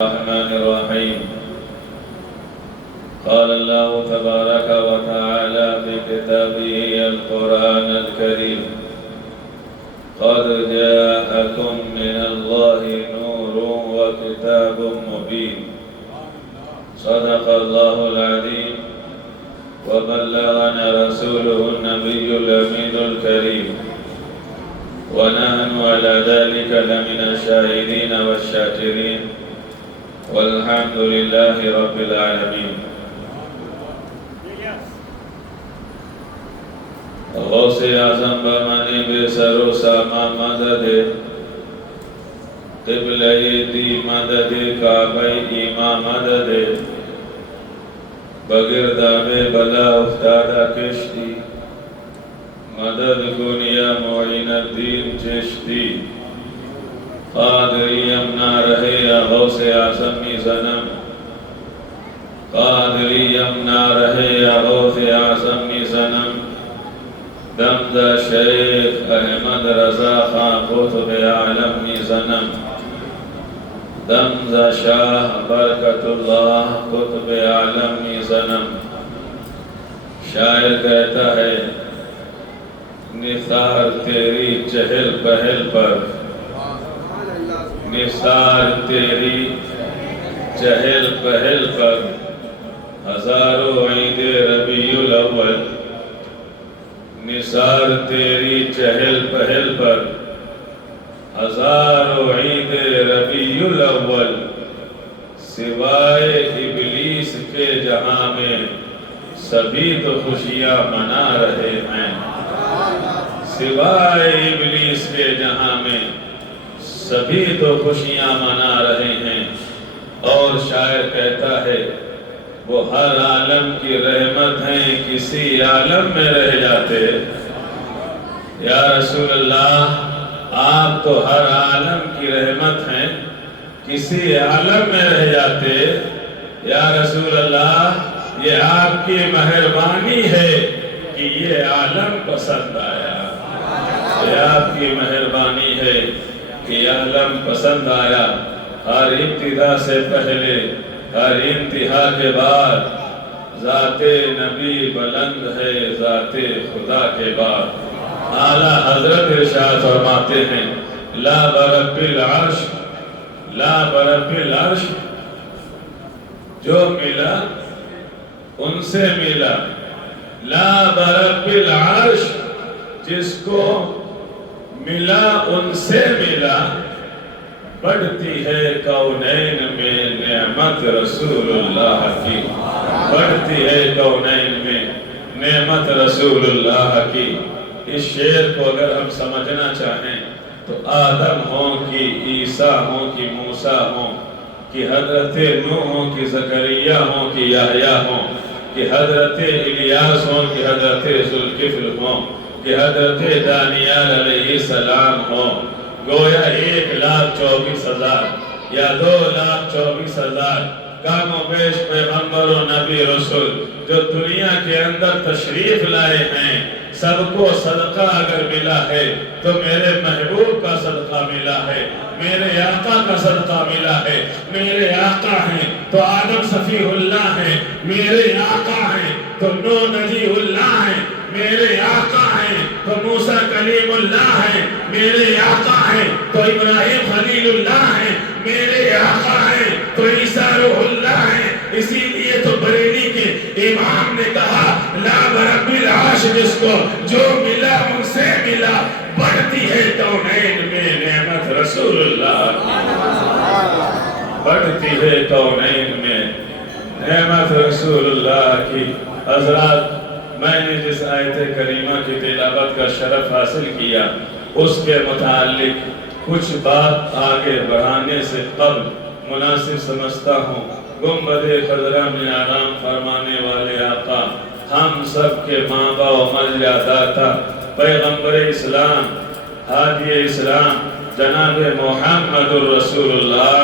الرحمن الرحيم. قال الله تبارك وتعالى في كتابه القرآن الكريم: قد جاءكم من الله نور وكتاب مبين. صدق الله العظيم وبلغنا رسوله النبي الأمين الكريم، ونحن على ذلك لمن الشاهدين والشاكرين، والحمد لله رب العالمین. غوث اعظم بمانی بے سر و ساما مدد قبلہ دی مدد کعبہ ایما مدد بگرداب بلا افتادہ کشتی مدد کنیا معین الدین چشتی. قادریم نہ رہے یا غوث اعظمی زنم، قادریم نہ رہے یا غوث اعظمی زنم. دمدہ شیخ احمد رضا خان قطب عالمی زنم، دمدہ شاہ برکت اللہ قطب عالمی زنم. شاعر کہتا ہے: نثار تیری چہل پہل پر، نثار تیری چہل پہل پر، ہزاروں عید ربیع الاول. نثار تیری چہل پہل پر، ہزاروں عید ربیع الاول. سوائے ابلیس کے جہاں میں سبھی تو خوشیاں منا رہے ہیں. سوائے ابلیس کے جہاں میں سبھی تو خوشیاں منا رہے ہیں. اور شاعر کہتا ہے: وہ ہر عالم کی رحمت ہیں، کسی عالم میں رہ جاتے. یا رسول اللہ، آپ تو ہر عالم کی رحمت ہیں، کسی عالم میں رہ جاتے. یا رسول اللہ، یہ آپ کی مہربانی ہے کہ یہ عالم پسند آیا. یہ آپ کی مہربانی ہے کہ یہ عالم پسند آیا. ہر ابتدا سے پہلے، ہر انتہا کے بعد، ذات نبی بلند ہے ذات خدا کے بعد. اعلیٰ حضرت ارشاد فرماتے ہیں: لا برب العرش، لا برب العرش. جو ملا ان سے ملا. لا برب العرش، جس کو ملا ان سے ملا. بڑھتی ہے کونین میں نعمت رسول اللہ کی، بڑھتی ہے کونین میں نعمت رسول اللہ کی. اس شعر کو اگر ہم سمجھنا چاہیں تو آدم ہوں کہ عیسیٰ ہوں کہ موسیٰ ہوں، کہ حضرت نوح ہوں کہ زکریا ہوں کہ یحییٰ ہوں، کہ حضرت الیاس ہوں کہ حضرت ذوالکفل ہوں، کہ حضرت دانیال علیہ السلام ہوں، گویا 1,24,000 یا 2,24,000 کم و بیش پیغمبر و نبی رسول جو دنیا کے اندر تشریف لائے ہیں، سب کو صدقہ اگر ملا ہے تو میرے محبوب کا صدقہ ملا ہے، میرے آقا کا صدقہ ملا ہے. میرے آقا ہیں تو آدم صفی اللہ ہیں، میرے آقا ہیں تو نوح نجی اللہ ہیں، میرے آقا ہیں تو موسیٰ کلیم اللہ ہیں، میرے آقا ہیں تو ابراہیم خلیل اللہ ہیں، میرے آقا ہیں تو عیسیٰ روح اللہ ہیں. اسی لیے تو بریلی کے امام نے کہا: لا برب العرش، جس کو جو ملا ان سے ملا. بڑھتی ہے کونین میں نعمت رسول اللہ کی، بڑھتی ہے کونین میں نعمت رسول اللہ کی. حضرات، میں نے جس آیت کریمہ کی تلاوت کا شرف حاصل کیا، اس کے متعلق کچھ بات آگے بڑھانے سے قبل مناسب سمجھتا ہوں. گنبد خضرا میں آرام فرمانے والے آقا، ہم سب کے ماں باپ مرجع داتا، پیغمبر اسلام، ہادی اسلام، جناب محمد الرسول اللہ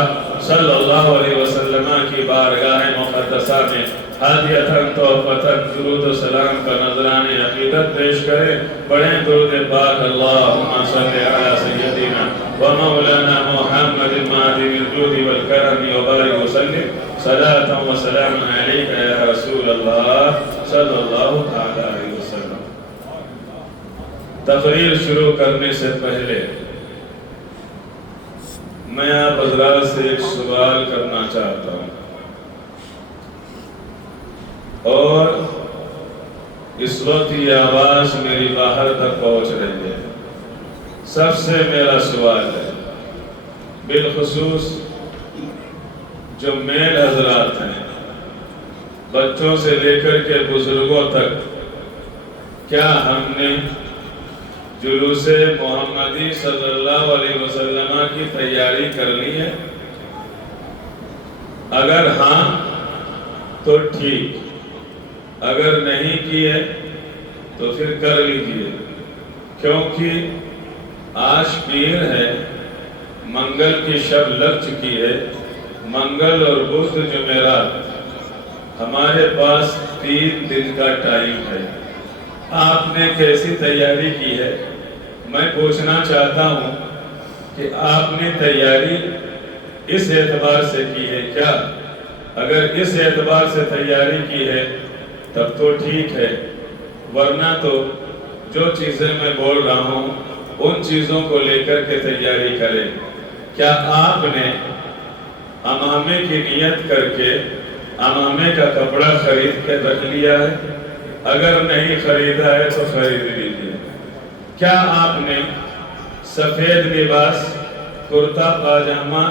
صلی اللہ علیہ وسلم کی بارگاہ مقدسہ میں ہادیۃً تحفۃً درود و سلام کا نذرانِ عقیدت پیش کریں. پڑھیں درود پاک اللہم صلی علی سیدنا و مولانا محمد معدن الجود والکرم وبارک وسلم صلاۃ و سلام علیک یا رسول اللہ صلی اللہ علیہ وسلم. تقریر شروع کرنے سے پہلے میں آپ حضرات سے ایک سوال کرنا چاہتا ہوں اور اس وقت یہ آواز میری باہر تک پہنچ رہی ہے. سب سے میرا سوال ہے، بالخصوص جو میل حضرات ہیں، بچوں سے لے کر کے بزرگوں تک، کیا ہم نے جلوس محمدی صلی اللہ علیہ وسلم کی تیاری کر لی ہے؟ اگر ہاں تو ٹھیک، اگر نہیں کی ہے تو پھر کر لیجیے، کیونکہ آج پیر ہے، منگل کی شب لگ چکی ہے. منگل اور بدھ جمعرات ہمارے پاس 3 دن کا ٹائم ہے. آپ نے کیسی تیاری کی ہے؟ میں پوچھنا چاہتا ہوں کہ آپ نے تیاری اس اعتبار سے کی ہے کیا؟ اگر اس اعتبار سے تیاری کی ہے تب تو ٹھیک ہے، ورنہ تو جو چیزیں میں بول رہا ہوں ان چیزوں کو لے کر کے تیاری کریں. کیا آپ نے امامے کی نیت کر کے امامے کا کپڑا خرید کے رکھ لیا ہے؟ اگر نہیں خریدا ہے تو خرید لیجیے. کیا آپ نے سفید لباس، کرتا پاجامہ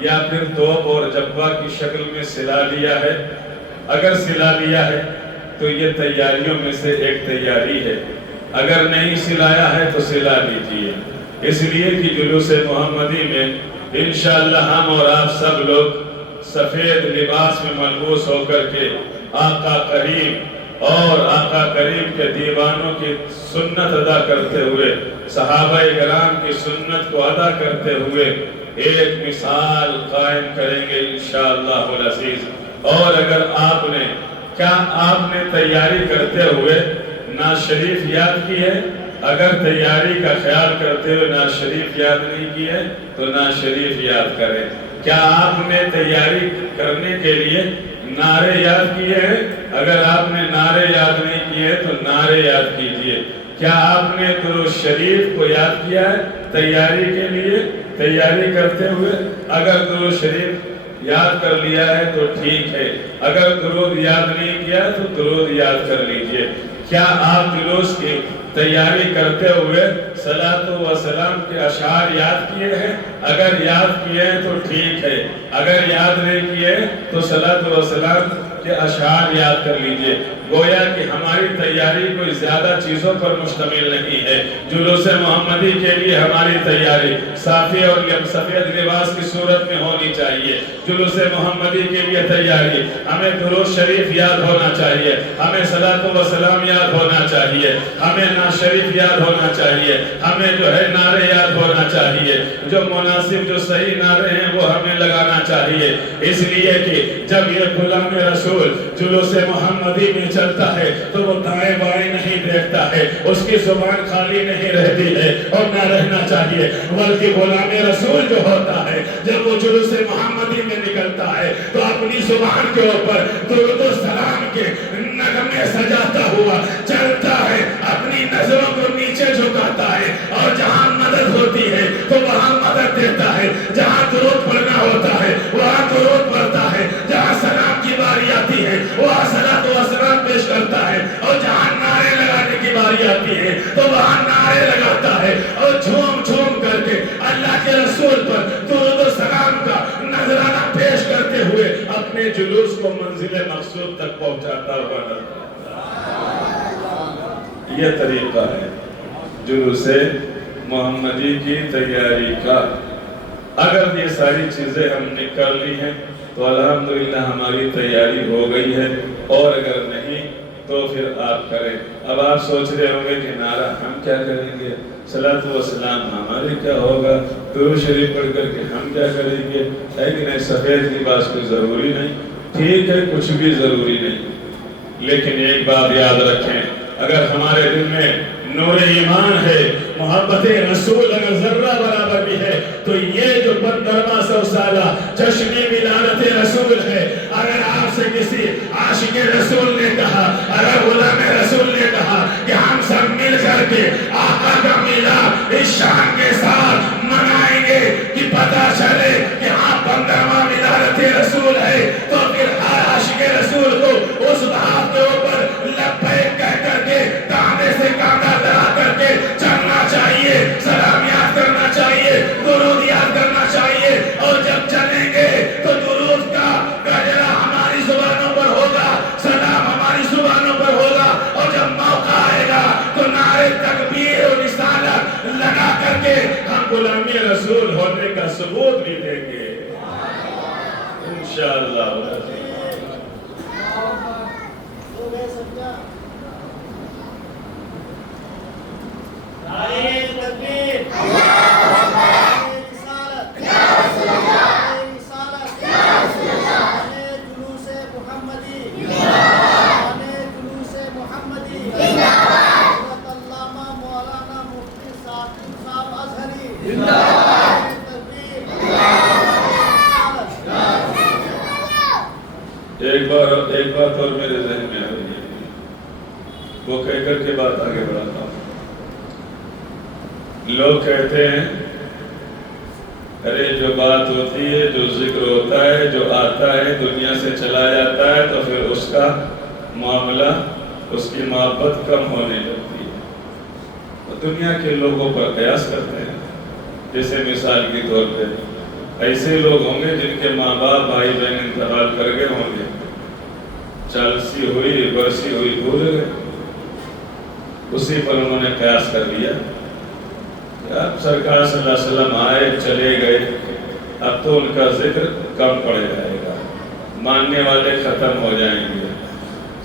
یا پھر توپ اور جبہ کی شکل میں سلا لیا ہے؟ اگر سلا لیا ہے تو یہ تیاریوں میں سے ایک تیاری ہے. اگر نہیں سلایا ہے تو سلا لیجیے، اس لیے کہ جلوس محمدی میں انشاءاللہ ہم اور آپ سب لوگ سفید لباس میں ملبوس ہو کر کے آقا کریم اور آقا کریم کے دیوانوں کی سنت ادا کرتے ہوئے، صحابہ کرام کی سنت کو ادا کرتے ہوئے ایک مثال قائم کریں گے انشاءاللہ العزیز. اور اگر آپ نے تیاری کرتے ہوئے ناز شریف یاد کی ہے؟ اگر تیاری کا خیال کرتے ہوئے ناز شریف یاد نہیں کی ہے تو ناز شریف یاد کریں. کیا آپ نے تیاری کرنے کے لیے نعرے یاد کیے ہیں؟ اگر آپ نے نعرے یاد نہیں کیے تو نعرے یاد کیجئے. کیا آپ نے درود شریف کو یاد کیا ہے تیاری کے لیے؟ تیاری کرتے ہوئے اگر درود شریف یاد کر لیا ہے تو ٹھیک ہے، اگر درود یاد نہیں کیا تو درود یاد کر لیجئے. کیا آپ جلوس کی تیاری کرتے ہوئے صلاۃ و سلام کے اشعار یاد کیے ہیں؟ اگر یاد کیے ہیں تو ٹھیک ہے، اگر یاد نہیں کیے تو صلاۃ و سلام کے اشعار یاد کر لیجئے. گویا کہ ہماری تیاری کوئی زیادہ چیزوں پر مشتمل نہیں ہے. جلوس محمدی کے لیے ہماری تیاری صافی اور سفید لباس کی صورت میں ہونی چاہیے. جلوس محمدی کے لیے تیاری ہمیں درود شریف یاد ہونا چاہیے، ہمیں صلاۃ و سلام یاد ہونا چاہیے، ہمیں نعت شریف یاد ہونا چاہیے، ہمیں جو ہے نعرے یاد ہونا چاہیے. جو مناسب جو صحیح نعرے ہیں وہ ہمیں لگانا چاہیے. اس لیے کہ جب یہ غلام رسول جلوس محمدی میں چلتا ہے تو وہ دائیں بائیں نہیں دیکھتا ہے، اس کی زبان خالی نہیں رہتی ہے اور نہ رہنا چاہیے. بلکہ غلام رسول جو ہوتا ہے جب وہ جلوس محمدی میں نکلتا ہے تو اپنی زبان کے اوپر درود و سلام کے نغمے سجاتا ہوا چلتا ہے، اپنی نظروں کو نیچے جھکاتا ہے اور جہاں مدد ہوتی ہے تو وہاں مدد دیتا ہے، جہاں درود پڑھنا ہوتا ہے وہاں درود پڑھتا ہے، جہاں سلام کی باری آتی ہے وہاں صلاۃ و سلام پیش کرتا ہے، اور جہاں نعرے لگانے کی باری آتی ہے تو وہاں نعرے لگاتا ہے اور جھوم جھوم کر کے اللہ کے رسول پر درود و سلام کا نذرانہ پیش کرتے ہوئے اپنے جلوس کو منزل مقصود تک پہنچاتا ہوا نظر. یہ طریقہ ہے جلوس محمدی کی تیاری کا. اگر یہ ساری چیزیں ہم نے کر لی ہیں تو الحمدللہ ہماری تیاری ہو گئی ہے، اور اگر نہیں تو پھر آپ کریں۔ اب آپ سوچ رہے ہوں گے کہ نعرہ ہم کیا کریں گے، صلاۃ و سلام ہمارے کیا ہوگا، درود شریف پڑھ کر کے ہم کیا کریں گے، ہے کہ نہیں؟ سفید لباس کوئی ضروری نہیں، ٹھیک ہے کچھ بھی ضروری نہیں، لیکن ایک بات یاد رکھیں، اگر ہمارے دل میں نور ایمان ہے، محبت رسول اگر ذرہ برابر بھی ہے، تو یہ جو 1500 سالہ جشن ولادت رسول ہے، اگر آپ سے کسی عاشق رسول نے کہا، اگر غلام رسول نے کہا کہ ہم سب مل کر کے آقا کا میلاد اس شان کے ساتھ منائیں گے کہ پتہ چلے کہ ہاں 15واں ولادت رسول ہے، تو پھر ہر عاشق رسول کو اس بات کے اوپر لبیک کہہ کر کے کاندھے سے کاندھا لگا کر کے چلنا چاہیے، سلام یاد کرنا چاہیے، درود یاد کرنا چاہیے، اور جب چلیں گے تو درود کا گجرا ہماری زبانوں پر ہوگا، سلام ہماری زبانوں پر ہوگا، اور جب موقع آئے گا تو نعرے تکبیر و رسالت لگا کر کے ہم غلامی رسول ہونے کا ثبوت بھی دیں گے انشاءاللہ۔ ایک بات اور میرے ذہن میں آ رہی ہے، وہ کہہ کر کے بات آگے بڑھاتا ہوں۔ لوگ کہتے ہیں ارے جو بات ہوتی ہے، جو ذکر ہوتا ہے، جو آتا ہے دنیا سے چلا جاتا ہے، تو پھر اس کا معاملہ، اس کی محبت کم ہونے لگتی ہے۔ وہ دنیا کے لوگوں پر قیاس کرتے ہیں، جیسے مثال کی طور پہ ایسے لوگ ہوں گے جن کے ماں باپ بھائی بہن انتقال کر گئے ہوں گے، 40 ہوئی برسی ہوئی بھول گئے، اسی پر انہوں نے قیاس کر لیا کہ اب سرکار صلی اللہ علیہ وسلم آئے چلے گئے، اب تو ان کا ذکر کم پڑ جائے گا، ماننے والے ختم ہو جائیں گے۔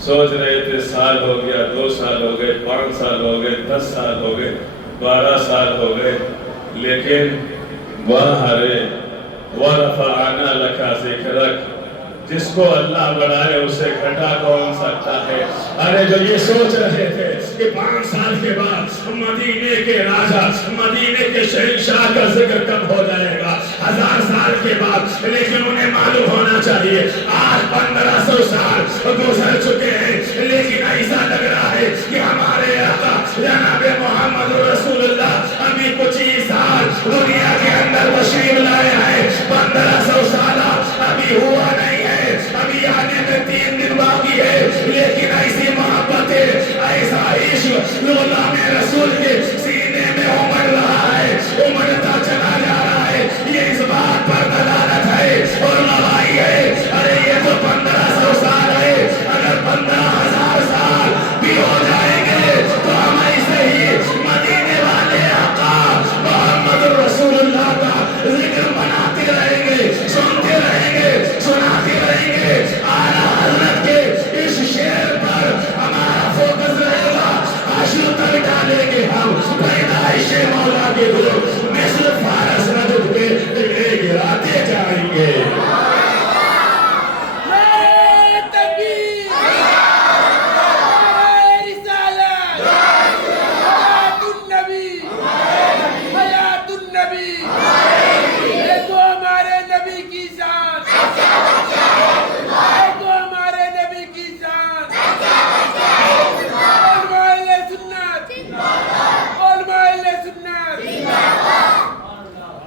سوچ رہے تھے سال ہو گیا، 2 سال ہو گئے، 5 سال ہو گئے، 10 سال ہو گئے، 12 سال ہو گئے، لیکن وَاحَرِ وَرَفَعَنَا لَكَ ذِكْرَكَ، جس کو اللہ بڑھائے اسے گھٹا کون سکتا ہے؟ ارے جو یہ سوچ رہے تھے کہ 5 سال کے بعد مدینے کے راجہ، مدینے کے شہنشاہ کا ذکر کب ہو جائے گا، 1000 سال کے بعد، لیکن انہیں معلوم ہونا چاہیے آج 1500 سال گزر چکے ہیں، لیکن ایسا لگ رہا ہے کہ ہمارے آقا جناب محمد رسول اللہ ابھی کچھ ہی سال دنیا کے اندر تشریف لائے ہیں، 1500 سالہ ابھی ہوا نہیں ہے، ابھی آنے میں 3 دن باقی ہے، لیکن ایسی محبت ہے، ایسا عشق غلام رسول کے سینے میں امڑ رہا ہے، امڑتا چلا جا رہا ہے، یہ اس بات پر دلالت ہے اور گواہی ہے۔ ارے یہ تو 1500 سال ہے، اگر 15000 سال بھی ہو جائیں گے تو ہم ایسے ہی مدینے والے آقا محمد رسول اللہ کا ذکر بناتے رہیں گے، سنتے رہیں گے، سناتے رہیں گے۔ اعلیٰ حضرت کے اس شعر پر ہمارا فوکس رہے گا، حشر تک ڈالیں گے ہم پیدائش مولا کے دور مثل فارس نجد پہ گراتے جائیں گے۔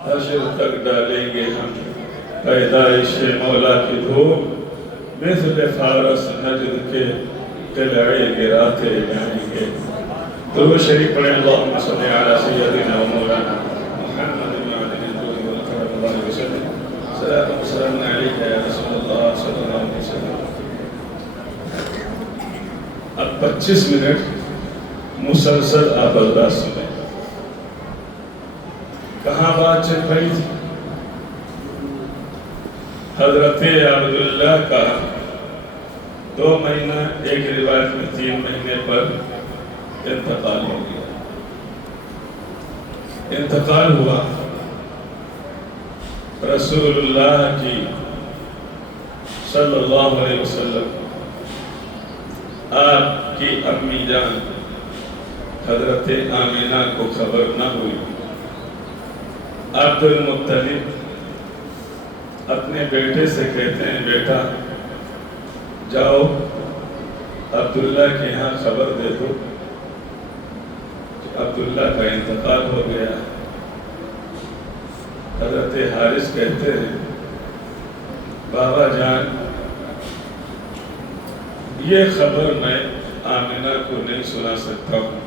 حشر تک ڈالیں گے ہم پیدائش مولا کی دھوم مثل فارس نجد کے قلعے گراتے جائیں گے۔ درود شریف پڑھیں، اللہم صلی علی سیدنا و مولانا محمد صلی اللہ علیہ وسلم، صلاۃ و سلام علیک یا رسول اللہ صلی اللہ علیہ وسلم۔ اب 25 منٹ مسلسل آپ حضرات سنیں۔ کہاں بات چل رہی تھی؟ حضرت عبداللہ کا 2 مہینہ، ایک روایت میں 3 مہینے پر انتقال ہو گیا۔ انتقال ہوا، رسول اللہ کی صلی اللہ علیہ وسلم آپ کی امی جان حضرت آمینہ کو خبر نہ ہوئی۔ عبد المطلب اپنے بیٹے سے کہتے ہیں بیٹا جاؤ عبداللہ کے یہاں خبر دے دو کہ عبداللہ کا انتقال ہو گیا۔ حضرت حارث کہتے ہیں بابا جان یہ خبر میں آمینہ کو نہیں سنا سکتا ہوں،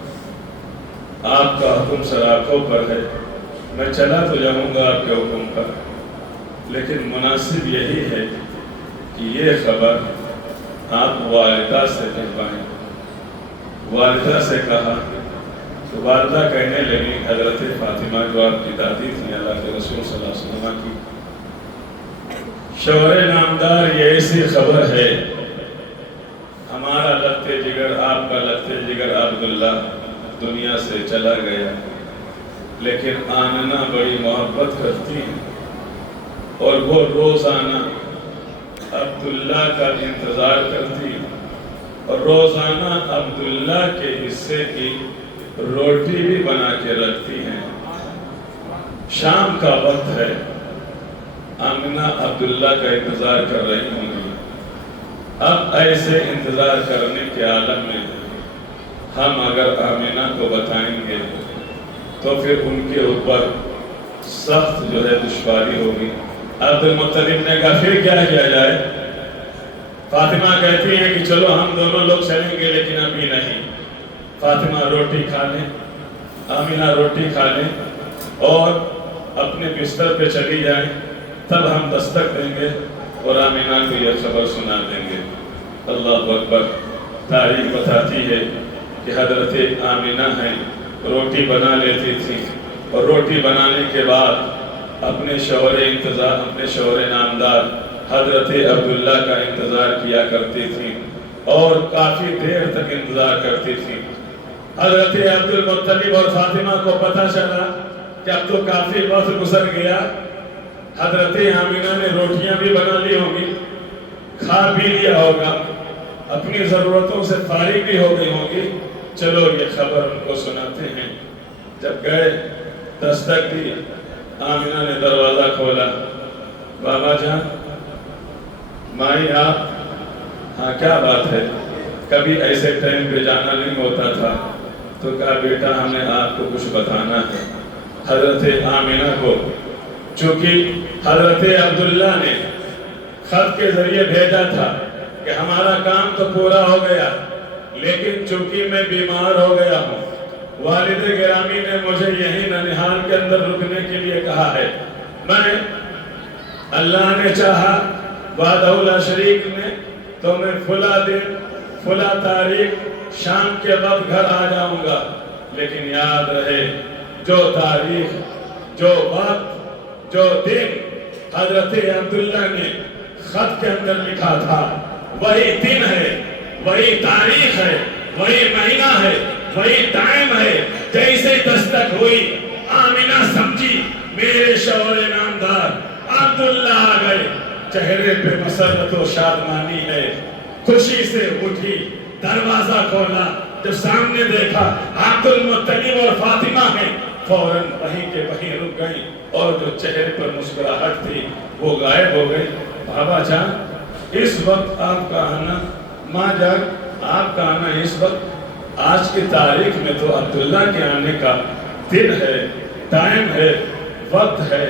آپ کا حکم سراخوں پر ہے، میں چلا تو جاؤں گا آپ کے حکم پر، لیکن مناسب یہی ہے کہ یہ خبر آپ والدہ سے کہوائیں۔ والدہ سے کہا تو والدہ کہنے لگی، حضرت فاطمہ جو آپ کی دادی تھی اللہ کے رسول صلی اللہ علیہ وسلم کی، شوہر نامدار یہ ایسی خبر ہے، ہمارا لگتے جگر آپ کا لگتے جگر عبداللہ دنیا سے چلا گیا، لیکن آمنہ بڑی محبت کرتی ہیں اور وہ روزانہ عبداللہ کا انتظار کرتی ہیں اور روزانہ عبداللہ کے حصے کی روٹی بھی بنا کے رکھتی ہیں۔ شام کا وقت ہے، آمنہ عبداللہ کا انتظار کر رہی ہوں گی۔ اب ایسے انتظار کرنے کے عالم میں ہم اگر آمنہ کو بتائیں گے تو پھر ان کے اوپر سخت جو ہے دشواری ہوگی۔ عبد المطلب نے کہا پھر کیا کیا جائے؟ فاطمہ کہتی ہیں کہ چلو ہم دونوں لوگ چلیں گے لیکن ابھی نہیں، فاطمہ روٹی کھا لیں، آمنہ روٹی کھا لیں اور اپنے بستر پہ چلی جائیں، تب ہم دستک دیں گے اور آمنہ کو یہ خبر سنا دیں گے۔ اللہ اکبر۔ تاریخ بتاتی ہے کہ حضرت آمنہ ہیں روٹی بنا لیتی تھی اور روٹی بنانے کے بعد اپنے شوہر نامدار حضرت عبداللہ کا انتظار کیا کرتی تھی اور کافی دیر تک انتظار کرتی تھی۔ حضرت عبد المطلب اور فاطمہ کو پتہ چلا کہ اب تو کافی وقت گزر گیا، حضرت آمنہ نے روٹیاں بھی بنا لی ہوگی، کھا بھی لیا ہوگا، اپنی ضرورتوں سے فارغ بھی ہو گئی ہوگی، چلو یہ خبر ان کو سناتے ہیں۔ جب گئے دستک دی، آمنہ نے دروازہ کھولا، بابا جان، مائی آپ، ہاں کیا بات ہے؟ کبھی ایسے ٹائم پہ جانا نہیں ہوتا تھا، تو کہا بیٹا ہمیں آپ کو کچھ بتانا ہے۔ حضرت آمنہ کو چونکہ حضرت عبداللہ نے خط کے ذریعے بھیجا تھا کہ ہمارا کام تو پورا ہو گیا، لیکن چونکہ میں بیمار ہو گیا ہوں، والد گرامی نے مجھے یہیں ننہال کے اندر رکنے کے لیے کہا ہے، میں اللہ نے چاہا وعدہ لا شریک نے تو میں فلاں دن فلاں تاریخ شام کے وقت گھر آ جاؤں گا، لیکن یاد رہے جو تاریخ، جو وقت، جو دن حضرت عبداللہ نے خط کے اندر لکھا تھا وہی دن ہے، وہی تاریخ ہے، وہی مہینہ ہے، وہی ٹائم ہے۔ جیسے دستک ہوئی آمنہ سمجھی میرے شوہر نامدار عبداللہ آ گئے، چہرے پہ مسرت و شادمانی ہے، خوشی سے اٹھی، دروازہ کھولا، جب سامنے دیکھا عبد المطلب اور فاطمہ ہیں، فوراً وہیں کے وہیں رک گئی اور جو چہرے پر مسکراہٹ تھی وہ غائب ہو گئی۔ بابا جان اس وقت آپ کا آنا، ماں جان آپ کا آنا اس وقت، آج کی تاریخ میں تو عبداللہ کے آنے کا دن ہے، ٹائم ہے، وقت ہے،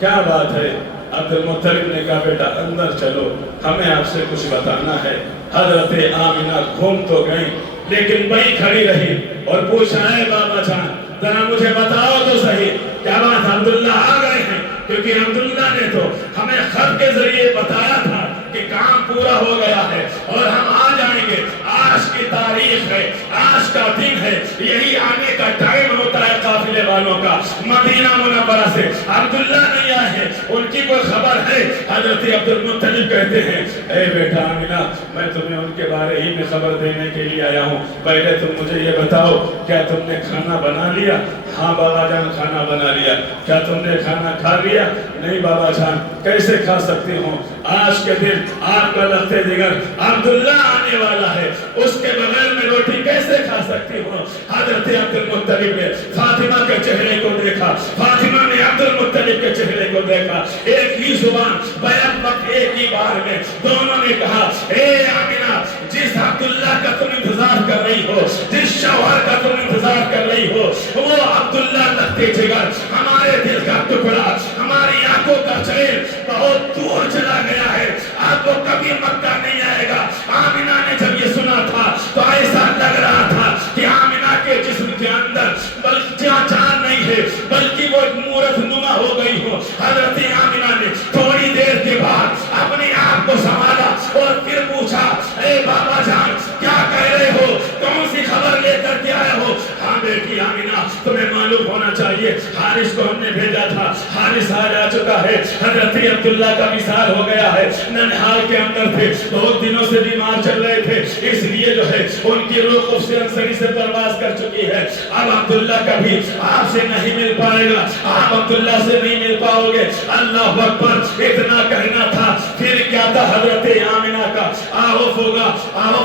کیا بات ہے؟ عبد المطلب نے کہا بیٹا اندر چلو، ہمیں آپ سے کچھ بتانا ہے۔ حضرت آمنہ گھوم تو گئی لیکن وہیں کھڑی رہی اور پوچھا ہے بابا جان ذرا مجھے بتاؤ تو صحیح کیا بات عبداللہ آ گئے ہیں؟ کیونکہ عبداللہ نے تو ہمیں خط کے ذریعے بتایا تھا کہ کام پورا ہو گیا ہے اور ہم آ جائیں گے، آج کی تاریخ ہے، آج کا دن ہے، یہی آنے کا ٹائم ہوتا ہے قافلے والوں کا مدینہ منورہ سے عبداللہ نہیں آئے ہیں، ان کی کوئی خبر ہے؟ حضرت عبد المطلب کہتے ہیں اے بیٹا آمنہ، میں تمہیں ان کے بارے ہی میں خبر دینے کے لیے آیا ہوں، پہلے تم مجھے یہ بتاؤ کیا تم نے کھانا بنا لیا؟ ہاں بابا جان کھانا بنا لیا۔ کیا تم نے کھانا کھا لیا؟ نہیں بابا جان۔ کیسے کھا سکتی ہوں؟ آج کے دن آپ کا لخت جگر عبداللہ آنے والا ہے، اس کے بغیر میں روٹی کیسے کھا سکتی ہوں؟ حضرت عبد المطلب نے فاطمہ کے چہرے کو دیکھا، فاطمہ نے عبد المطلب کے چہرے کو دیکھا، ایک ہی زبان بیان وقت ایک ہی بار میں دونوں نے کہا اے آمنہ، جس عبداللہ کا تم انتظار کر رہی ہو، جس شوہر کا تم انتظار کر رہی ہو، وہ عبداللہ لخت جگر، ہمارے دل کا ٹکڑا، ہماری آنکھوں کا چین بہت دور چلا گیا ہے، اب وہ کبھی مکہ نہیں آئے گا۔ آمنہ نے جب یہ سنا تھا تو ایسا لگ رہا تھا کہ آمنہ کے جسم کے اندر بلکہ جان نہیں ہے، بلکہ وہ مورت نما ہو گئی ہو۔ حضرت آمنہ نے تھوڑی دیر کے بعد اپنے آپ کو سنبھالا اور پھر پوچھا اے بابا جان کیا کہہ رہے ہو؟ کون سی خبر لے کر کے آئے ہو؟ ہاں بیٹی آمنہ، تمہیں معلوم ہونا چاہیے حارث کو ہم نے بھیجا تھا، حارث آج آ چکا ہے، حضرت عبداللہ کا وصال ہو گیا ہے، ننہال کے اندر تھے، بہت دنوں سے بیمار چل رہے تھے، اس لیے جو ہے ان کی روح خفصری سے پرواز کر چکی ہے، اب عبداللہ کبھی آپ سے نہیں مل پائے گا، آپ عبداللہ سے نہیں مل پاؤ گے۔ اللہ اکبر، اتنا کہنا تھا، پھر کیا تھا حضرت آمنہ کا آوف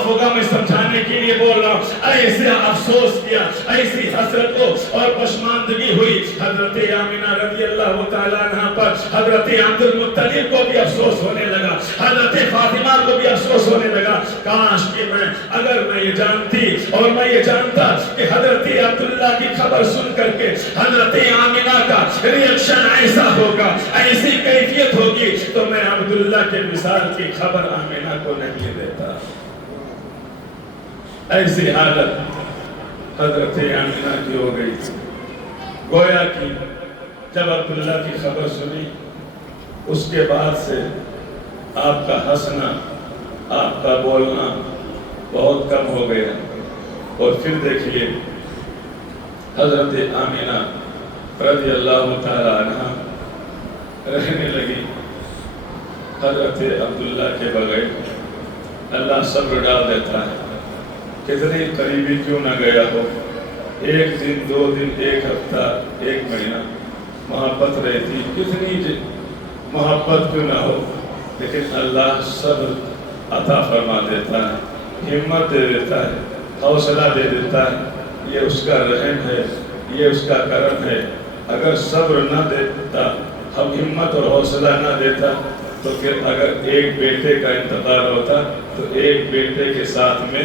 ہوگا، میں سمجھانے کے لیے بول رہا ہوں، ایسے افسوس کیا، ایسی حسرت کو اور پشماندگی ہوئی حضرت آمنہ رضی اللہ تعالیٰ عنہ پر، حضرت عبد المطلب کو بھی افسوس ہونے لگا، حضرت فاطمہ کو بھی افسوس ہونے لگا، کاش کہ اگر میں یہ جانتی اور میں یہ جانتا کہ حضرت عبداللہ کی خبر سن کر کے حضرت آمنہ کا ریاکشن ایسا ہوگا، ایسی کیفیت ہوگی، تو میں عبداللہ کے وصال کی خبر آمنہ کو نہیں دیتا۔ ایسی حالت حضرت آمنہ کی ہو گئی، گویا کہ جب عبداللہ کی خبر سنی اس کے بعد سے آپ کا ہنسنا، آپ کا بولنا بہت کم ہو گیا، اور پھر دیکھیے حضرت آمنہ رضی اللہ تعالی عنہ رہنے لگی حضرت عبداللہ کے بغیر۔ اللہ صبر ڈال دیتا ہے، کتنی قریبی کیوں نہ گیا ہو، ایک دن، دو دن، ایک ہفتہ، ایک مہینہ محبت رہتی، کتنی محبت کیوں نہ ہو، لیکن اللہ صبر عطا فرما دیتا ہے، ہمت دے دیتا ہے، حوصلہ دے دیتا ہے، یہ اس کا رحم ہے، یہ اس کا کرم ہے۔ اگر صبر نہ دیتا، ہم ہمت اور حوصلہ نہ دیتا، تو پھر اگر ایک بیٹے کا انتقال ہوتا تو ایک بیٹے کے ساتھ میں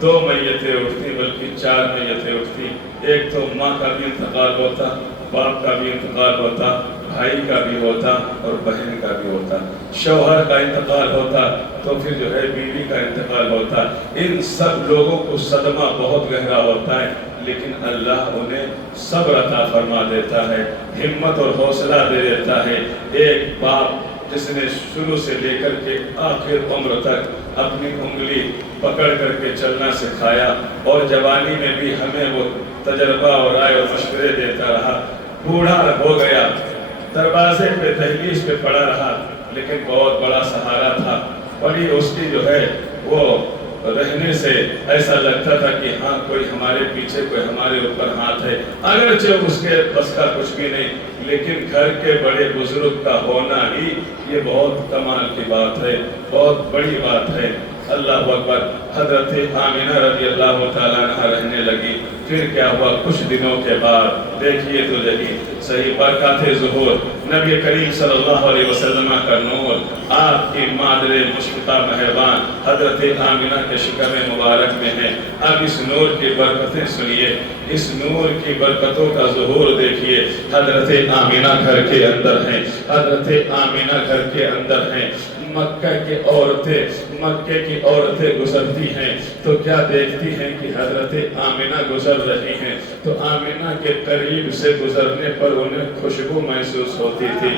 2 میتیں اٹھتی، بلکہ 4 میتیں اٹھتی، ایک تو ماں کا بھی انتقال ہوتا، باپ کا بھی انتقال ہوتا، بھائی کا بھی ہوتا اور بہن کا بھی ہوتا، شوہر کا انتقال ہوتا تو پھر جو ہے بیوی کا انتقال ہوتا۔ ان سب لوگوں کو صدمہ بہت گہرا ہوتا ہے، لیکن اللہ انہیں صبر عطا فرما دیتا ہے، ہمت اور حوصلہ دے دیتا ہے۔ ایک باپ جس نے شروع سے لے کر کے آخر عمر تک اپنی انگلی پکڑ کر کے چلنا سکھایا، اور جوانی میں بھی ہمیں وہ تجربہ اور رائے اور مشورے دیتا رہا، بوڑھا ہو گیا، دروازے پہ دہلیز پہ پڑا رہا، لیکن بہت بڑا سہارا تھا، بڑی اس کی جو ہے وہ رہنے سے ایسا لگتا تھا کہ ہاں کوئی ہمارے پیچھے، کوئی ہمارے اوپر ہاتھ ہے، اگرچہ اس کے بس کا کچھ بھی نہیں، لیکن گھر کے بڑے بزرگ کا ہونا ہی یہ بہت کمال کی بات ہے، بہت بڑی بات ہے۔ اللہ اکبر، حضرت آمنہ رضی اللہ تعالیٰ عنہ رہنے لگی۔ پھر کیا ہوا؟ کچھ دنوں کے بعد دیکھیے تو جہی صحیح برکات ظہور، نبی کریم صلی اللہ علیہ وسلم کا نور آپ کی مادر مشفقہ مہربان حضرت آمنہ کے شکم مبارک میں ہے۔ اب اس نور کی برکتیں سنیے، اس نور کی برکتوں کا ظہور دیکھیے۔ حضرت آمنہ گھر کے اندر ہیں، حضرت آمنہ گھر کے اندر ہیں، مکہ کی عورتیں گزرتی ہیں تو کیا دیکھتی ہیں کہ حضرت آمنہ گزر رہی ہیں، تو آمنہ کے قریب سے گزرنے پر انہیں خوشبو محسوس ہوتی تھی۔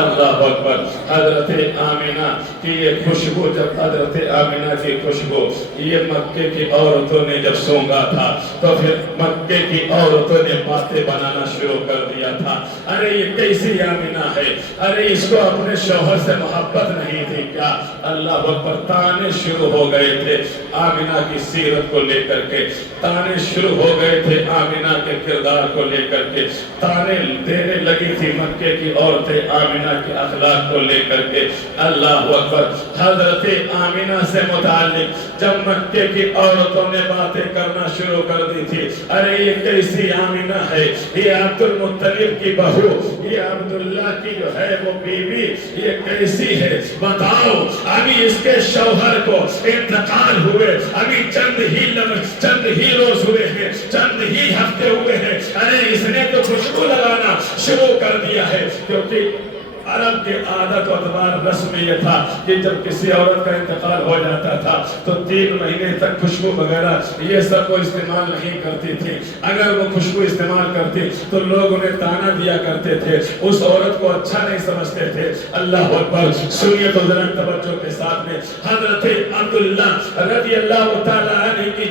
اللہ اکبر! حضرت آمنہ کی یہ خوشبو، جب حضرت آمنہ کی خوشبو یہ مکے کی عورتوں نے جب سونگا تھا تو پھر مکے کی عورتوں نے باتیں بنانا شروع کر دیا تھا، ارے یہ کیسی آمنہ ہے، ارے اس کو اپنے شوہر سے محبت نہیں تھی کیا؟ اللہ اکبر! تانے شروع ہو گئے تھے آمنہ کی سیرت کو لے کر کے، تانے شروع ہو گئے تھے آمنہ کے کردار کو لے کر کے، تانے دینے لگی تھی مکے کی عورتیں آمنہ کے اخلاق کو لے کر کے۔ اللہ اکبر! حضرت آمنہ سے متعلق جب مکے کی عورتوں نے باتیں کرنا شروع کر دی تھی، ارے یہ کیسی آمنہ ہے، یہ عبد المطلب کی بہو، یہ عبداللہ کی جو ہے وہ بیوی، یہ کیسی ہے بتاؤ؟ ابھی اس کے شوہر کو انتقال ہوئے ابھی چند ہی روز ہوئے ہیں، چند ہی ہفتے ہوئے ہیں، ارے اس نے تو خوشبو لگانا شروع کر دیا ہے۔ کیونکہ عرب کے عادت و اتبار رسم یہ تھا کہ جب کسی عورت کا انتقال ہو جاتا تھا تو 3 مہینے تک خوشبو وغیرہ یہ سب کو استعمال نہیں کرتی تھی۔ اگر وہ خوشبو استعمال کرتی تو لوگ انہیں تانا دیا کرتے تھے، اس عورت کو اچھا نہیں سمجھتے تھے۔ اللہ اکبر! سنیے تو ذرا توجہ کے ساتھ میں، حضرت عبداللہ رضی اللہ تعالیٰ عنہ کی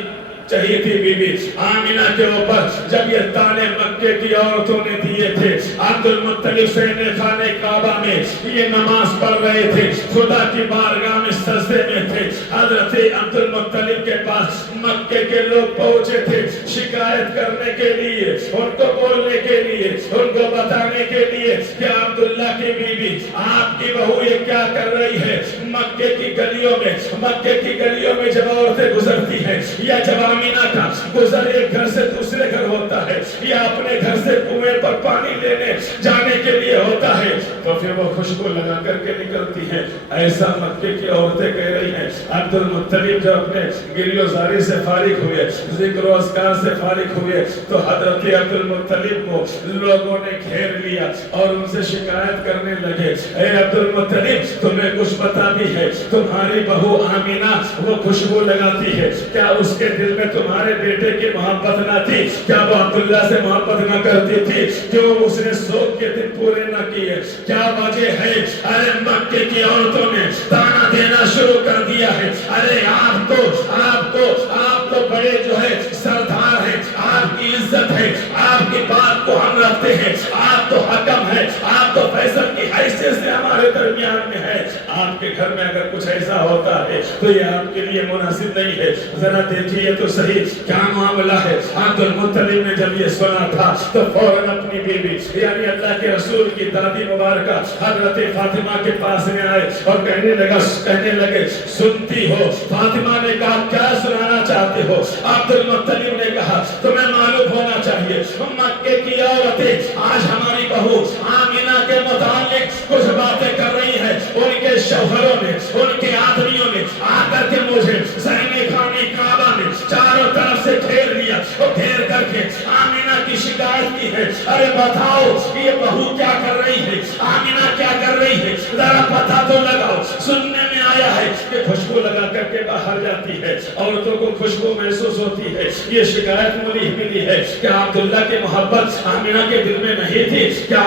چہیتی بی بی آمنہ کے اوپر جب یہ تانے مکے کی عورتوں نے دیے تھے، عبد المطلب سینے خانے کعبہ میں یہ نماز پڑھ رہے تھے، خدا کی بارگاہ میں سجدے میں تھے، حضرت عبد المطلب کے پاس مکے کے لوگ پہنچے تھے شکایت کرنے کے لیے، ان کو بولنے کے لیے، ان کو بتانے کے لیے کہ عبداللہ کی بی بی آپ کی بہو یہ کیا کر رہی ہے۔ مکے کی گلیوں میں جب عورتیں گزرتی ہیں یا جب آمنہ کا گزر ایک گھر سے دوسرے گھر ہوتا ہے یا اپنے گھر سے کنویں پر پانی لینے جانے کے لیے ہوتا ہے تو پھر وہ خوشبو لگا کر کے نکلتی ہیں۔ ایسا مکے کی عورتیں کہہ رہی ہیں۔ عبد المطلب جب اپنے گریو زاری سے فارغ ہوئے، ذکر و اذکار سے فارغ ہوئے تو حضرت عبد المطلب کو لوگوں نے گھیر لیا اور ان سے شکایت کرنے لگے، اے عبد المطلب تمہیں کچھ پتا بھی ہے تمہاری بہو آمنہ وہ خوشبو لگاتی ہے، کیا اس کے دل میں تمہارے بیٹے کی محبت نہ تھی؟ کیا وہ عبداللہ سے محبت نہ کرتی تھی؟ کیوں اس نے سوگ کے دن پورے نہ کیے؟ کیا وجہ ہے؟ ارے مکے کی عورتوں نے تانا دینا شروع کر دیا ہے، ارے آپ تو بڑے جو ہے سردار ہیں، آپ کی عزت ہے، آپ کی بات کو ہم رکھتے ہیں، آپ تو حکم ہے، آپ تو فیصل کی حیثیت سے ہمارے درمیان میں ہے، آپ کے گھر میں اگر کچھ ایسا ہوتا ہے تو یہ آپ کے لیے مناسب نہیں ہے، ذرا دیکھیے تو صحیح کیا معاملہ ہے۔ عبد المطلب نے جب یہ سنا تھا تو فوراً اپنی بیوی یعنی اللہ کے رسول کی دادی مبارکہ حضرت فاطمہ کے پاس میں آئے اور کہنے لگے سنتی ہو؟ فاطمہ نے کہا کیا سنانا چاہتے ہو؟ عبد المطلب نے کہا تمہیں معلوم ہونا چاہیے مکے کی عورتیں آج ہماری بہو آمنہ کے متعلق کچھ باتیں کر رہی ہیں، ان کے شوہروں نے ان کے آدمیوں نے آ کر کے مجھے سینے خانے کعبہ میں چاروں طرف سے گھیر لیا اور گھیر کر کے آمنہ کی شکایت کی ہے، ارے بتاؤ یہ بہو کیا کر رہی ہے، آمنہ کیا کر رہی ہے، ذرا پتہ تو لگاؤ۔ سننے میں آیا ہے کہ خوشبو لگا کر کے باہر جاتی ہے، عورتوں کو خوشبو محسوس ہوتی ہے، یہ شکایت ملی ہے کہ عبداللہ کی محبت آمنہ کے دل میں نہیں تھی، کیا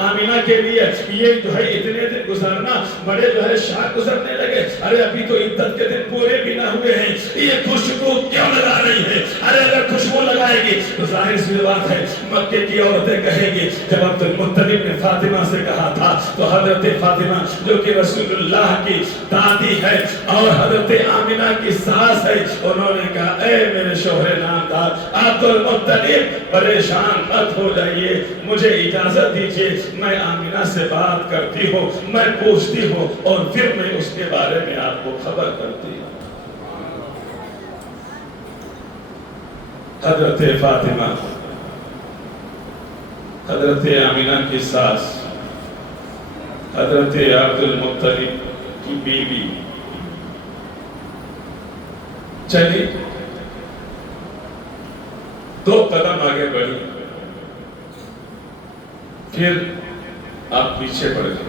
آمنہ کے لیے یہ جو ہے اتنے دن گزارنا بڑے جو ہے شاہ گزرنے لگے، ارے ابھی تو عدت کے دن پورے بھی نہ ہوئے ہیں، یہ خوشبو کیوں لگا رہی ہے؟ ارے اگر خوشبو لگائے گی تو ظاہر سی بات ہے مکے کی عورتیں کہیں گی جب عبد المطلب نے فاطمہ سے کہا تھا تو حضرت فاطمہ جو کہ رسول اللہ کی دادی ہے اور حضرت آمنہ کی ساس ہے، انہوں نے کہا اے میرے شوہر نامدار عبد المطلب پریشان مت ہو جائیے، مجھے اجازت دیجیے میں آمنہ سے بات کرتی ہوں، میں پوچھتی ہوں اور پھر میں اس کے بارے میں آپ کو خبر کرتی ہوں۔ حضرت فاطمہ حضرت آمنہ کی ساس حضرت عبد المطلب کی بیوی چلی 2 قدم آگے بڑھی، پھر آپ پیچھے پڑ گئے،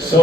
100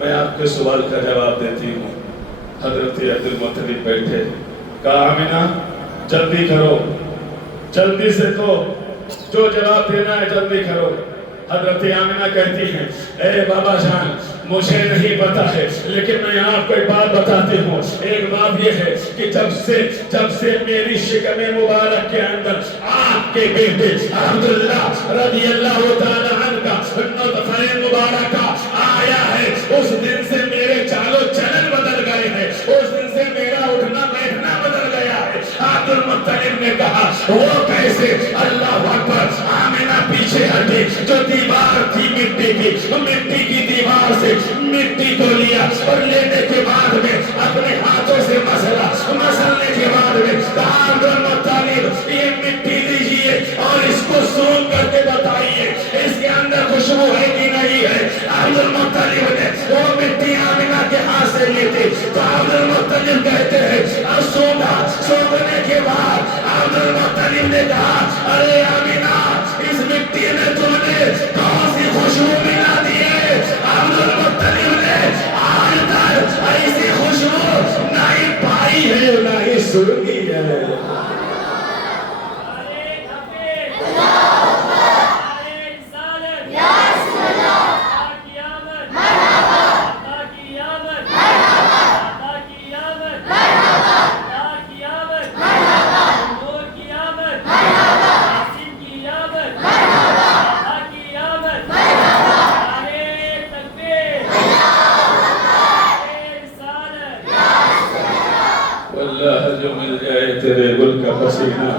میں آپ کے سوال کا جواب دیتی ہوں۔ حضرت عبدالمطلب بیٹھے، کہا آمینہ جلدی کرو، جلدی سے تو جو جواب دینا ہے جلدی کرو۔ حضرت آمینہ کہتی ہیں اے بابا جان مجھے نہیں پتا ہے لیکن میں آپ کو ایک بات بتاتی ہوں۔ ایک بات یہ ہے کہ جب سے میری شکم مبارک کے اندر آپ کے بیٹے عبداللہ رضی اللہ تعالی عنہ کا نطفہ مبارکہ آیا ہے، اس دن سے میرے چالو چلن بدل گئے ہیں، اس دن سے میرا اٹھنا بیٹھنا بدل گیا ہے۔ عبدالمطلب نے کہا وہ کیسے؟ اللہ اکبر۔ آمینہ پیچھے ہٹی، جو دیوار تھی مٹی کی دیوار سے مٹی کو لیا اور لینے کے بعد میں اپنے ہاتھوں سے مسلنے کے بعد میں کہا عبدالمطلب یہ مٹی لیجئے اور اس کو سونگ کر کے بتائیے اس کے اندر خوشبو ہے کہ نہیں ہے۔ عبدالمطلب نے وہ مٹی آمینہ کے ہاتھ سے لی تھی تو عبدالمطلب کہتے ہیں اور سونگنے کے بعد عبدالمطلب نے کہا ارے آمینہ اس مٹی میں تم نے کون سی خوشبو ملا دی ہے؟ عبدالمطلب نے آج تک ایسی خوشبو نہ ہی پائی ہے نہ ہی سنی ہے۔ تیرے گل کا پسینہ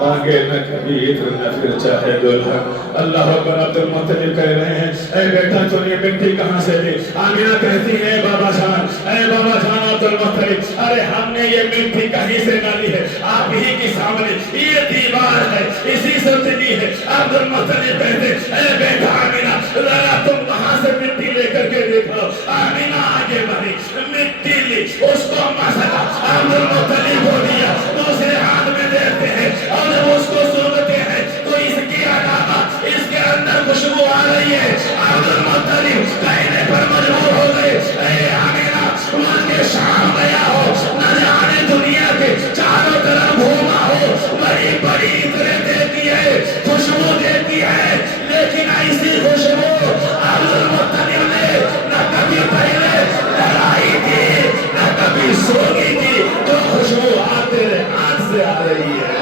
مانگے نہ کبھی عطر نہ پھر چاہے دلہن۔ اللہ اکبر۔ عبدالمطلب کہہ رہے ہیں اے بیٹا تو یہ مٹی کہاں سے لی؟ آمینہ کہتی ہے بابا جان عبدالمطلب ارے ہم نے یہ مٹی کہیں سے نہ لی ہے، آپ ہی کی سامنے یہ دیوار ہے اسی سے لی ہے۔ عبدالمطلب کہتے اے بیٹا آمینہ ذرا تم وہاں سے مٹی لے کر کے دیکھو۔ آمینہ آگے بڑھی، مٹی لی، اس کو مسلا، عبدالمطلب کو دیا، دوسرے ہاتھ میں دیتے ہیں اور جب اس کو سونگتے ہیں تو اس کے علاوہ اس کے اندر خوشبو آ رہی ہے۔ عبدالمطلب کہنے پر مجبور ہو گئے اے آمینہ مان کے شام گیا ہو، نہ جانے دنیا کے چاروں طرف گھوما ہو، بڑی بڑی عطریں دیتی ہے، خوشبو دیتی ہے، لیکن ایسی خوشبو عبدالمطلب نے نہ کبھی پہلے لگائی تھی نہ کبھی سونگی تھی، جو خوشبو تیرے ہاتھ سے آ رہی ہے۔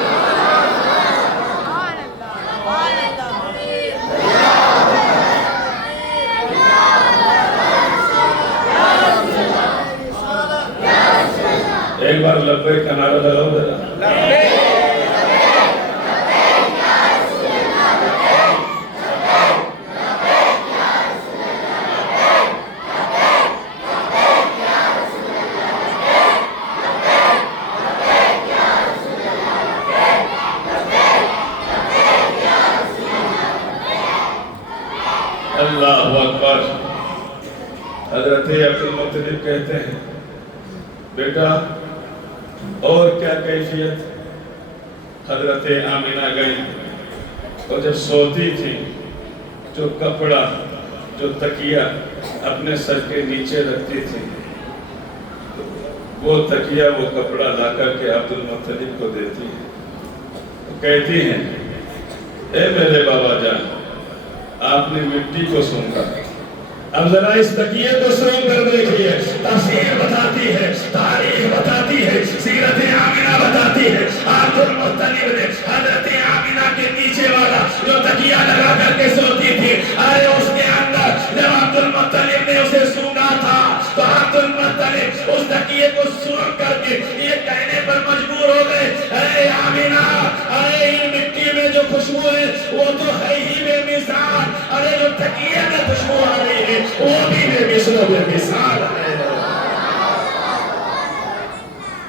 ایک بار لبیک کا نعرہ لگاؤ ذرا۔ اللہ اکبر۔ حضرت عبدالمطلب کہتے ہیں بیٹا اور کیا کیفیت؟ حضرت آمینہ گئی اور جب سوتی تھی جو کپڑا جو تکیہ اپنے سر کے نیچے رکھتی تھی وہ تکیہ وہ کپڑا لا کر کے عبدالمطلب کو دیتی ہے، کہتی ہیں اے میرے بابا جان آپ نے مٹی کو سونگا، اب ذرا اس تکیے کو سونگ کر دیکھئے۔ تفسیر بتاتی ہے، تاریخ بتاتی ہے، سیرت آمینہ بتاتی ہے عبدالمطلب نے حضرت آمینہ کے نیچے والا جو تکیہ لگا کر کے سوتی تھی ارے اس کے اندر جب عبدالمطلب نے اسے سونگا تھا تو عبدالمطلب اس تکیے کو سونگ کر کے یہ کہنے پر مجبور ہو گئے اے آمینہ ارے ان مٹی میں جو خوشبو ہے وہ تو ہے ہی بے مثال، ارے جو تکیے میں خوشبو آ رہی ہے وہ بھی بے مثل و بے مثال ہے۔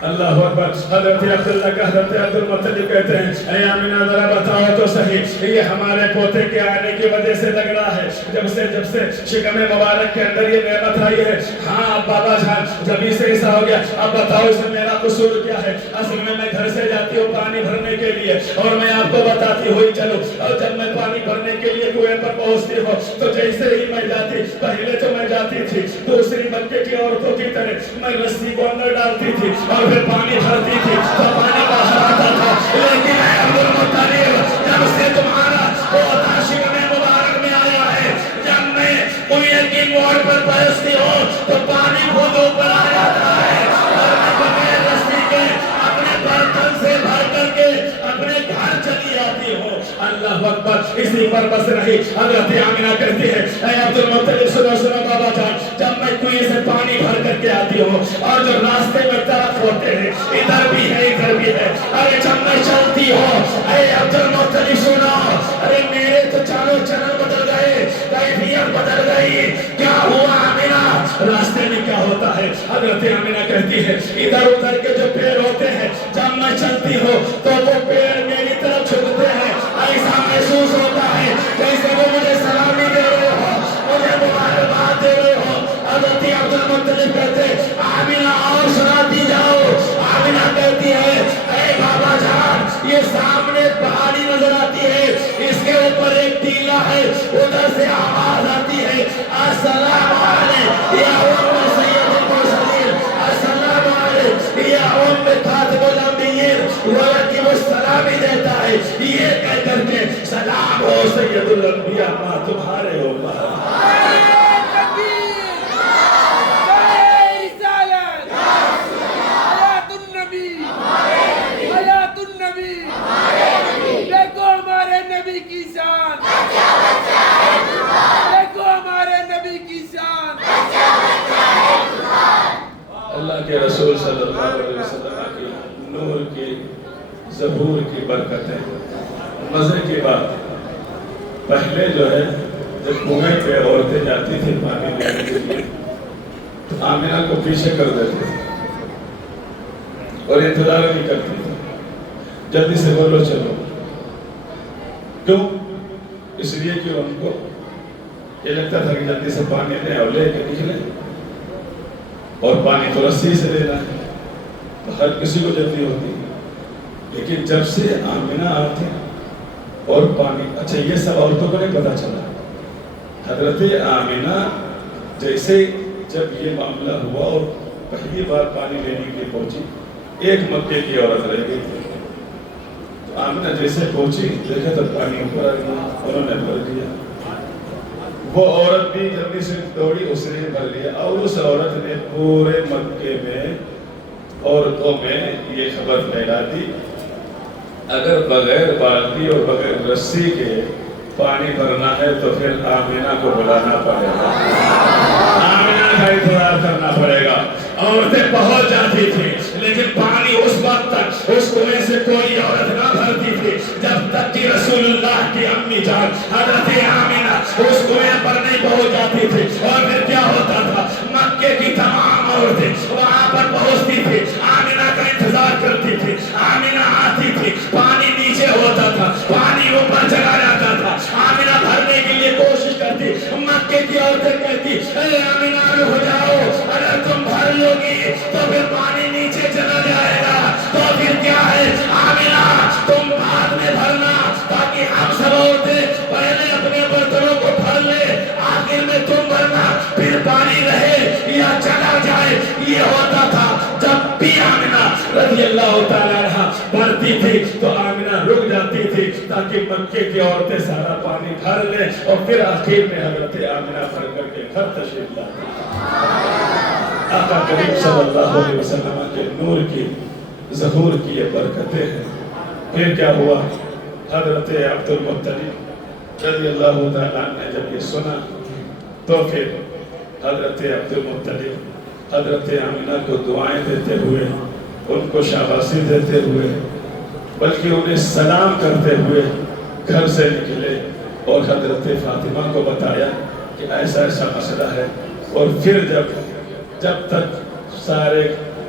اللہ اکبر۔ حضرت عبداللہ کا حضرت عبدالمطلب کہتے ہیں اے آمینہ ذرا بتاؤ تو صحیح یہ ہمارے پوتے کے آنے کی وجہ سے لگ رہا ہے، جب سے شکم مبارک کے اندر یہ نعمت آئی ہے۔ ہاں بابا جان جب اسے ایسا ہو گیا اب بتاؤ اس میں میرا قصور کیا ہے؟ اصل میں گھر سے جاتی ہوں پانی بھرنے کے لیے اور میں آپ کو بتاتی ہوئی چلو، اور جب میں پانی بھرنے کے لیے کنویں پر پہنچتی ہوں تو جیسے ہی میں جاتی، پہلے تو میں جاتی تھی دوسری مکے کی عورتوں کی طرح میں رسی کو اندر ڈالتی تھی اور پھر پانی بھرتی تھی تو پانی باہر آتا تھا، لیکن اے عبدالمطلب جب سے تمہارا وہ عاشق میں مبارک میں آیا ہے، جب میں کنویں کی موڑ پر پہنچتی ہوں تو پانی خود اوپر آ جاتا ہے اور میں بغیر رسی کے اپنے برتن سے بھر کر کے اپنے گھر چلی آتی ہوں۔ اللہ اکبر۔ اسی پر بس رہی حضرت آمنہ کہتی ہے اے عبدالمطلب سنو بابا جان، جب میں کنویں سے پانی بھر کر کے آتی ہوں اور جو راستے میں طرف ہوتے ہیں ادھر بھی ہے ادھر بھی ہے، ارے جب میں چلتی ہوں اے عبدالمطلب سنو، ارے میرے تو چالو چلن بدل گئے، کیفیت بدل گئی، کیا ہوا آمنہ؟ راستے میں کیا ہوتا ہے؟ حضرت آمنہ کہتی ہے ادھر ادھر کے جو پیڑ ہوتے ہیں جب میں چلتی ہوں تو وہ پیڑ میری طرف جھکتے ہیں، ایسا محسوس ہوتا ہے جیسے وہ مجھے سلامی دے رہے ہو، مجھے مبارکباد دے رہے ہو۔ حضرت عبدالمطلب کہتے آمنہ اور سناتی جاؤ۔ آمنہ کہتی ہے اے بابا جان، یہ سامنے پہاڑی نظر آتی ہے، اس کے اوپر ایک ٹیلا ہے، ادھر سے آواز آتی ہے السلام علیکم یا ام سید المرسلین، السلام علیکم یا ام خاتم الانبیین، گویا کہ وہ سلامی دیتا ہے، یہ کہہ کر کے سلام ہو سید الانبیاء ماں تمہارے اوپر۔ اللہ کے رسول صلی اللہ علیہ وسلم کی نور کی ظہور کی برکتیں۔ مزے کی بات، پہلے جو ہے جب کنویں پہ عورتیں جاتی تھی پانی لینے کے لیے تو آمنہ کو پیچھے کر دیتے تھے اور انتظار نہیں کرتی تھی، جلدی سے بولو چلو۔ کیوں؟ اس لیے کہ ان کو یہ لگتا تھا کہ جلدی سے پانی لیں اور لے کے نکلیں، اور پانی تو رسی سے لینا ہے تو ہر کسی کو جلدی ہوتی ہے، لیکن جب سے آمنہ آتے اور پانی، اچھا یہ سب عورتوں کو نہیں پتا چلا، حضرت آمنہ جیسے جب یہ معاملہ ہوا اور پہلی بار پانی لینے کے لیے پہنچی، ایک مکے کی عورت رہ گئی تھی، تو آمنہ جیسے پہنچی دیکھا تو پانی اوپر آ گیا، انہوں نے بھر دیا، وہ عورت بھی جلدی سے دوڑی، اس نے بھر لیا، اور اس عورت نے پورے مکے میں عورتوں میں یہ خبر پھیلا دی اگر بغیر بالٹی اور بغیر رسی کے پانی بھرنا ہے تو پھر آمنہ کو بلانا پڑے گا، آمنہ کا انتظار کرنا پڑے گا۔ عورتیں پہنچ جاتی تھی لیکن پانی اس وقت تک اس کنویں سے کوئی عورت نہ بھرتی تھی جب تک کہ رسول اللہ کی امی جان حضرت آمنہ اس کنویں پر نہیں پہنچ جاتی تھی، اور پھر کیا ہوتا تھا، مکے کی تمام عورتیں وہاں پر پہنچتی تھی، آمنہ کا انتظار کرتی تھی، آمنہ آتی تھی، پانی نیچے ہوتا تھا، پانی اوپر چلا جاتا تھا، آمنہ بھرنے کے لیے کوشش کرتی، مکے کی عورتیں کہتی اے آمنہ رک جاؤ، اگر تم بھر لو گی تو پھر پانی نیچے چلا جائے گا، تو پھر کیا ہے آمنہ تم بعد میں بھرنا تاکہ ہم سب عورتیں پہلے اپنے برتنوں کو بھر لے، آخر میں تم بھرنا، پھر پانی رہے یا چلا جائے۔ یہ ہوتا تھا جب بھی آمنہ رضی اللہ تعالیٰ عنہا بھرتی تھی تو آمنہ رک جاتی تھی تاکہ مکے کی عورتیں سارا پانی بھر لیں، اور پھر آخر میں حضرت آمنہ بھر کر کے گھر تشریف لاتی۔ آقا کریم صلی اللہ علیہ وسلم کے نور کی ظہور کی یہ برکتیں ہیں۔ پھر کیا ہوا، حضرت عبدالمطلب رضی اللہ تعالیٰ نے جب یہ سنا تو پھر حضرت عبدالمطلب حضرت آمنہ کو دعائیں دیتے ہوئے، ان کو شاباشی دیتے ہوئے، بلکہ انہیں سلام کرتے ہوئے گھر سے نکلے اور حضرت فاطمہ کو بتایا کہ ایسا ایسا مسئلہ ہے، اور پھر جب تک سارے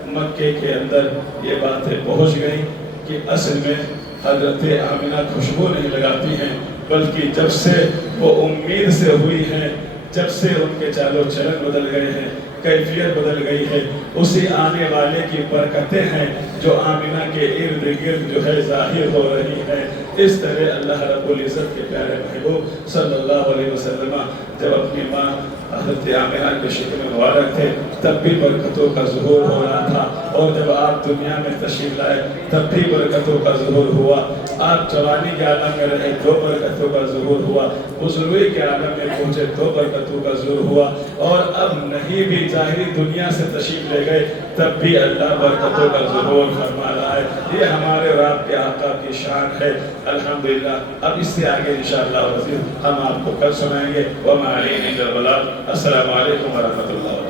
مکے کے اندر یہ باتیں پہنچ گئیں کہ اصل میں حضرت آمنہ خوشبو نہیں لگاتی ہیں، بلکہ جب سے وہ امید سے ہوئی ہیں، جب سے ان کے چال و چلن بدل گئے ہیں، کیفیت بدل گئی ہے، اسی آنے والے کی برکتیں ہیں جو آمینہ کے ارد گرد جو ہے ظاہر ہو رہی ہیں۔ اس طرح اللہ رب العزت کے پیارے محبوب صلی اللہ علیہ وسلم جب اپنی ماں حضرت آمینہ کے شکم مبارک تھے تب بھی برکتوں کا ظہور ہو رہا تھا، اور جب آپ دنیا میں تشریف لائے تب بھی برکتوں کا ظہور ہوا۔ آپ جوانی کے عالم میں رہے تو برکتوں کا ظہور ہوا، بزرگی کے عالم میں پہنچے تو برکتوں کا ظہور ہوا، اور اب نہیں بھی ظاہری دنیا سے تشریف لے گئے تب بھی اللہ برکتوں کا ظہور فرما رہا ہے۔ یہ ہمارے رب کے آقا کی شان ہے الحمدللہ۔ اب اس سے آگے انشاءاللہ ہم آپ کو کل سنائیں گے۔ وَمَا عَلَيْنَا إِلَّا الْبَلَاغُ۔ السلام علیکم ورحمۃ اللہ۔